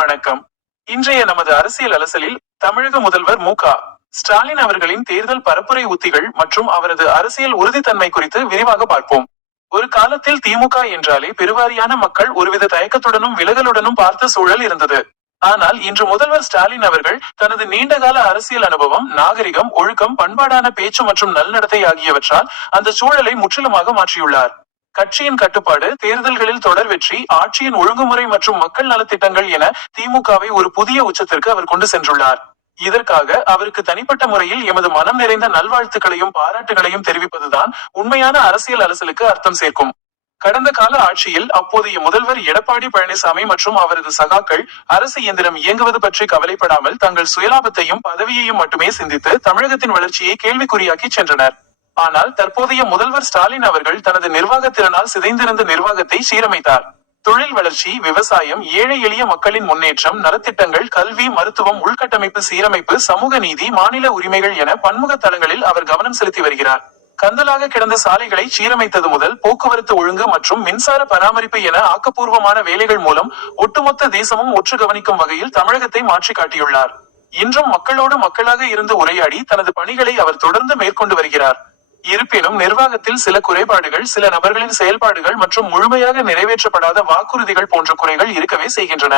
வணக்கம். இன்றைய நமது அரசியல் அலசலில் தமிழக முதல்வர் மு.க.ஸ்டாலின் அவர்களின் தேர்தல் பரப்புரை உத்திகள் மற்றும் அவரது அரசியல் உறுதித்தன்மை குறித்து விரிவாக பார்ப்போம். ஒரு காலத்தில் திமுக என்றாலே பெருவாரியான மக்கள் ஒருவித தயக்கத்துடனும் விலகலுடனும் பார்த்த சூழல் இருந்தது. ஆனால் இன்று முதல்வர் ஸ்டாலின் அவர்கள் தனது நீண்டகால அரசியல் அனுபவம், நாகரிகம், ஒழுக்கம், பண்பாடான பேச்சு மற்றும் நல்நடத்தை ஆகியவற்றால் அந்த சூழலை முற்றிலுமாக மாற்றியுள்ளார். கட்சியின் கட்டுப்பாடு, தேர்தல்களில் தொடர் வெற்றி, ஆட்சியின் ஒழுங்குமுறை மற்றும் மக்கள் நலத்திட்டங்கள் என திமுகவை ஒரு புதிய உச்சத்திற்கு அவர் கொண்டு சென்றுள்ளார். இதற்காக அவருக்கு தனிப்பட்ட முறையில் எமது மனம் நிறைந்த நல்வாழ்த்துக்களையும் பாராட்டுகளையும் தெரிவிப்பதுதான் உண்மையான அரசியல் அலசலுக்கு அர்த்தம் சேர்க்கும். கடந்த கால ஆட்சியில் அப்போதைய முதல்வர் எடப்பாடி பழனிசாமி மற்றும் அவரது சகாக்கள் அரசு இயந்திரம் இயங்குவது பற்றி கவலைப்படாமல் தங்கள் சுயலாபத்தையும் பதவியையும் மட்டுமே சிந்தித்து தமிழகத்தின் வளர்ச்சியை கேள்விக்குறியாக்கி சென்றனர். ஆனால் தற்போதைய முதல்வர் ஸ்டாலின் அவர்கள் தனது நிர்வாக திறனால் சிதைந்திருந்த நிர்வாகத்தை சீரமைத்தார். தொழில் வளர்ச்சி, விவசாயம், ஏழை எளிய மக்களின் முன்னேற்றம், நலத்திட்டங்கள், கல்வி, மருத்துவம், உள்கட்டமைப்பு சீரமைப்பு, சமூக நீதி, மாநில உரிமைகள் என பன்முக தளங்களில் அவர் கவனம் செலுத்தி வருகிறார். கந்தலாக கிடந்த சாலைகளை சீரமைத்தது முதல் போக்குவரத்து ஒழுங்கு மற்றும் மின்சார பராமரிப்பு என ஆக்கப்பூர்வமான வேலைகள் மூலம் ஒட்டுமொத்த தேசமும் ஒற்று கவனிக்கும் வகையில் தமிழகத்தை மாற்றி காட்டியுள்ளார். இன்றும் மக்களோடு மக்களாக இருந்து உரையாடி தனது பணிகளை அவர் தொடர்ந்து மேற்கொண்டு வருகிறார். இருப்பினும் நிர்வாகத்தில் சில குறைபாடுகள், சில நபர்களின் செயல்பாடுகள் மற்றும் முழுமையாக நிறைவேற்றப்படாத வாக்குறுதிகள் போன்ற குறைகள் இருக்கவே செய்கின்றன.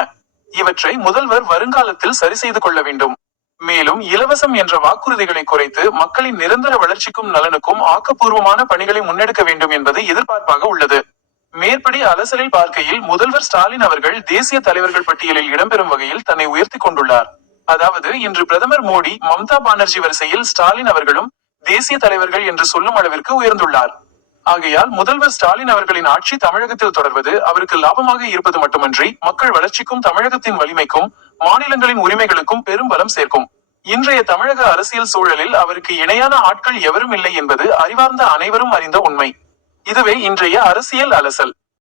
இவற்றை முதல்வர் வருங்காலத்தில் சரி செய்து கொள்ள வேண்டும். மேலும் இலவசம் என்ற வாக்குறுதிகளை குறைத்து மக்களின் நிரந்தர வளர்ச்சிக்கும் நலனுக்கும் ஆக்கப்பூர்வமான பணிகளை முன்னெடுக்க வேண்டும் என்பது எதிர்பார்ப்பாக உள்ளது. மேற்படி அலசலில் பார்க்கையில் முதல்வர் ஸ்டாலின் அவர்கள் தேசிய தலைவர்கள் பட்டியலில் இடம்பெறும் வகையில் தன்னை உயர்த்தி கொண்டுள்ளார். அதாவது இன்று பிரதமர் மோடி, மம்தா பானர்ஜி வரிசையில் ஸ்டாலின் அவர்களும் தேசிய தலைவர்கள் என்று சொல்லும் அளவிற்கு உயர்ந்துள்ளார். ஆகையால் முதல்வர் ஸ்டாலின் அவர்களின் ஆட்சி தமிழகத்தில் தொடர்வது அவருக்கு லாபமாக இருப்பது மட்டுமன்றி மக்கள் வளர்ச்சிக்கும் தமிழகத்தின் வலிமைக்கும் மாநிலங்களின் உரிமைகளுக்கும் பெரும் பலம் சேர்க்கும். இன்றைய தமிழக அரசியல் சூழலில் அவருக்கு இணையான ஆட்கள் எவரும் இல்லை என்பது அறிவார்ந்த அனைவரும் அறிந்த உண்மை. இதுவே இன்றைய அரசியல் அலசல்.